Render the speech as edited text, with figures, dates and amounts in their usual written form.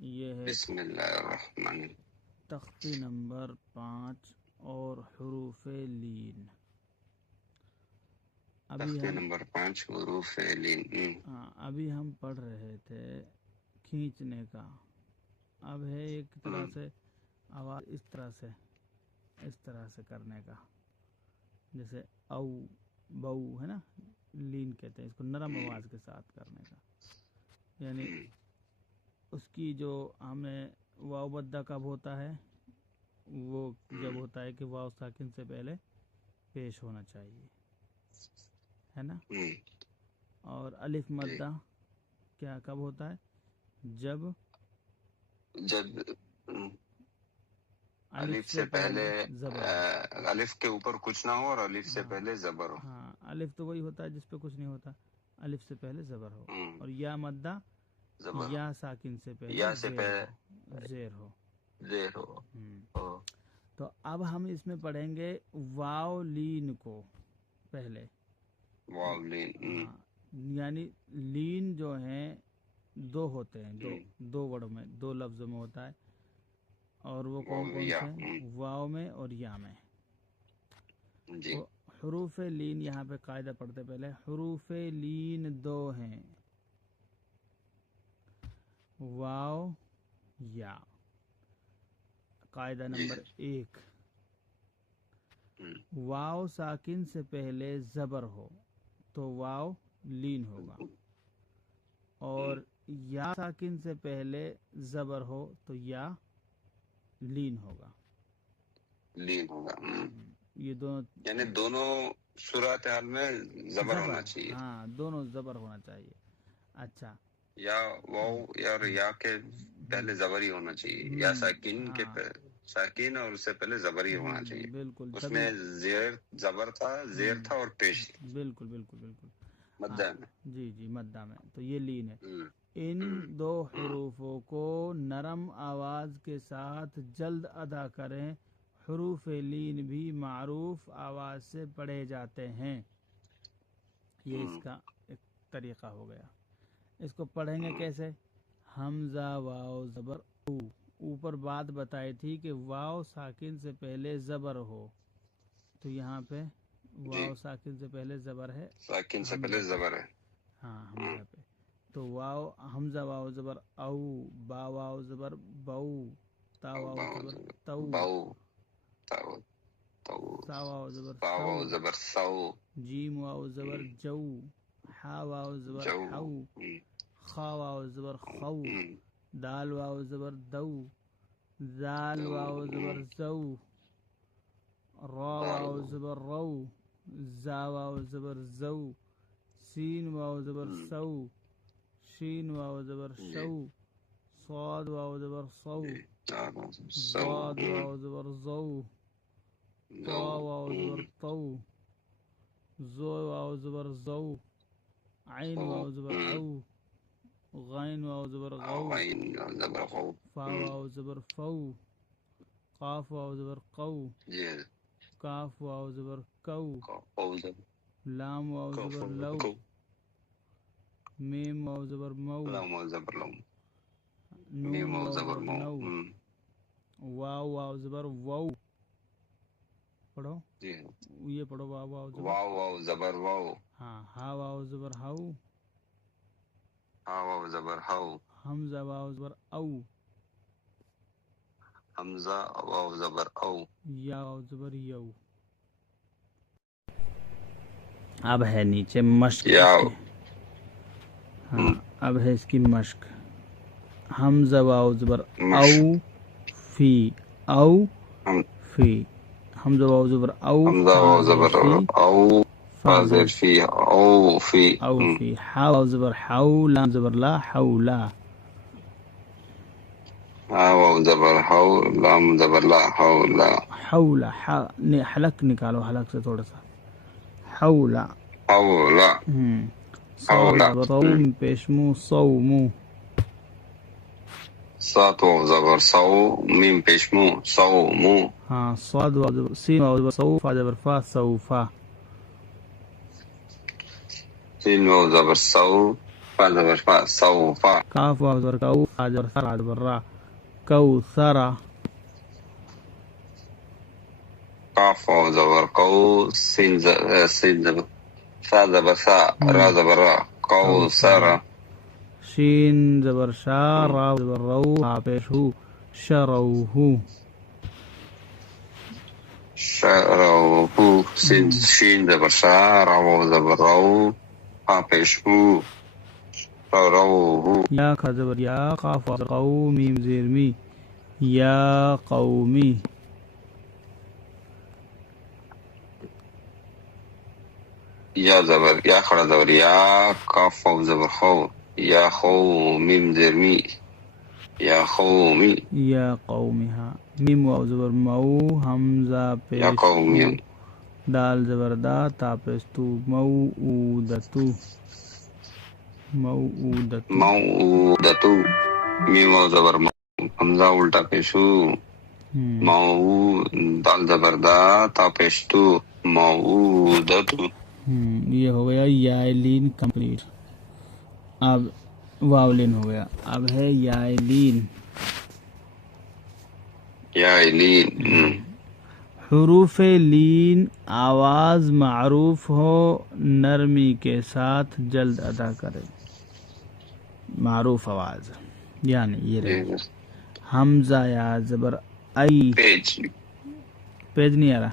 یہ ہے بسم اللہ الرحمن تختی نمبر 5 اور حروف لین. تختی نمبر 5 حروف لین. ابھی ہم پڑھ رہے تھے کھینچنے کا. اب ہے ایک طرح سے آواز اس طرح سے کرنے کا، جیسے او بو ہے نا، لین کہتے ہیں اس کو، نرم آواز کے ساتھ کرنے کا. یعنی اس کی جو ہمیں واو مدہ کب ہوتا ہے، وہ جب ہوتا ہے کہ واو ساکن سے پہلے پیش ہونا چاہیے، ہے نا. اور الف مدہ کیا کب ہوتا ہے، جب الف سے پہلے الف کے اوپر کچھ نہ ہو اور الف سے پہلے زبر ہو. ہاں، الف تو وہی ہوتا ہے جس پہ کچھ نہیں ہوتا، الف سے پہلے زبر ہو. اور یا مدہ یا ساکن سے پہلے زیر ہو. تو اب ہم اس میں پڑھیں گے واو لین کو پہلے. واو لین یعنی لین جو ہیں دو ہوتے ہیں، دو ورڈ میں، دو لفظوں میں ہوتا ہے. اور وہ کون کون سے؟ واو میں اور یا میں. تو حروف لین یہاں پہ قاعدہ پڑھتے پہلے. حروف لین دو ہیں، واو یا. قاعدہ نمبر 1، واو ساکن سے پہلے زبر ہو تو واو لین ہوگا، اور یا ساکن سے پہلے زبر ہو تو یا لین ہوگا. یہ دونوں یعنی دونوں صورتحال میں زبر ہونا چاہیے. ہاں، دونوں زبر ہونا چاہیے. اچھا، یا واو یا کے پہلے زبر ہی ہونا چاہیے، یا ساکین اور اس سے پہلے زبر ہی ہونا چاہیے. بالکل. اس میں زبر تھا، زیر تھا اور پیش. بالکل مدہ میں. جی مدہ میں. تو یہ لین ہے. ان دو حروفوں کو نرم آواز کے ساتھ جلد ادا کریں. حروف لین بھی معروف آواز سے پڑھے جاتے ہیں. یہ اس کا ایک طریقہ ہو گیا. اس کو پڑھیں گے کیسے؟ حمزہ واو زبر او. اوپر بات بتائی تھی کہ واو ساکن سے پہلے زبر ہو، تو یہاں پہ واو ساکن سے پہلے زبر ہے، ساکن سے پہلے زبر ہے. ہاں، حمزہ پہ. تو واو حمزہ واو زبر او، با واو زبر بو، تا واو زبر تو، سا واو زبر سو، جیم واو زبر جو، حا واو زبر حو، خا واو زبر خو، دال واو زبر دو، زال واو زبر زو، را واو زبر رو، زا واو زبر زو، سین واو زبر سو، شین واو زبر شو، صاد واو زبر صو، ضاد واو زبر زو، طا واو زبر طو، زو واو زبر زو، عین واو زبر او، غین واو زبر غو، فا واو زبر فو، قاف واو زبر قو، کاف واو زبر کو، لام واو زبر لو، میم واو زبر مو، نون واو زبر نو، واو واو زبر وو. پڑھو یہ پڑھو، واو واو زبر واو. ہاں، ہا واو زبر ہو، ہا واو زبر ہو، حمزہ واو زبر او، حمزہ واو زبر او، یا واو زبر یو. اب ہے نیچے مشق. ہاں، اب ہے اس کی مشق. حمزہ واو زبر او فی، او فی، حمزہ واو زبر او، او فاضل فی، او فی، حا واو زبر حو، لام زبر لا، حولا، ہا واو زبر حو، لام زبر لا، حولا، حولا. حلق نکالو، حلق سے تھوڑا سا، حولا. صاد زبر صوم پیشمو، صومو، صاد واو زبر صو، میم پیشمو، صومو. ہاں، صاد واو زبر سین واو زبر صو، فا زبر فا، صوفا، سین واو زبر صو، فا زبر فا سوفا کاف واو زبر کو فا زبر سا را زبر را کوثرا قاف واو زبر کو سین زبر سا زبر سا را زبر را کوثر شین زبر شا را زبر رو ہا پیش ہو شروہ شروہ شین زبر شا را واو زبر رو ہا پیش ہو شروہ یا کھا زبر یا قاف واو زبر قو میم زیر می یا قومی یا زبر یا کھڑا زبر یا کاف واو زبر خو یا خو میم زیر می یا قومی یا قومی ہاں میم واو زبر مو حمزہ پیش یا قومی دال زبر دا تا پیش تو موعودتو موعودتو موعودتو میم واو زبر مو حمزہ الٹا پیشو مو دال زبر دا تا پیش تو موعودتو یہ ہو گیا یا لین کمپلیٹ. اب واو لین ہو گیا. اب ہے یا لین. یا لین حروف لین آواز معروف ہو نرمی کے ساتھ جلد ادا کرے. معروف آواز یعنی یہ رہے حمزہ یا زبر ای پیج نہیں آ رہا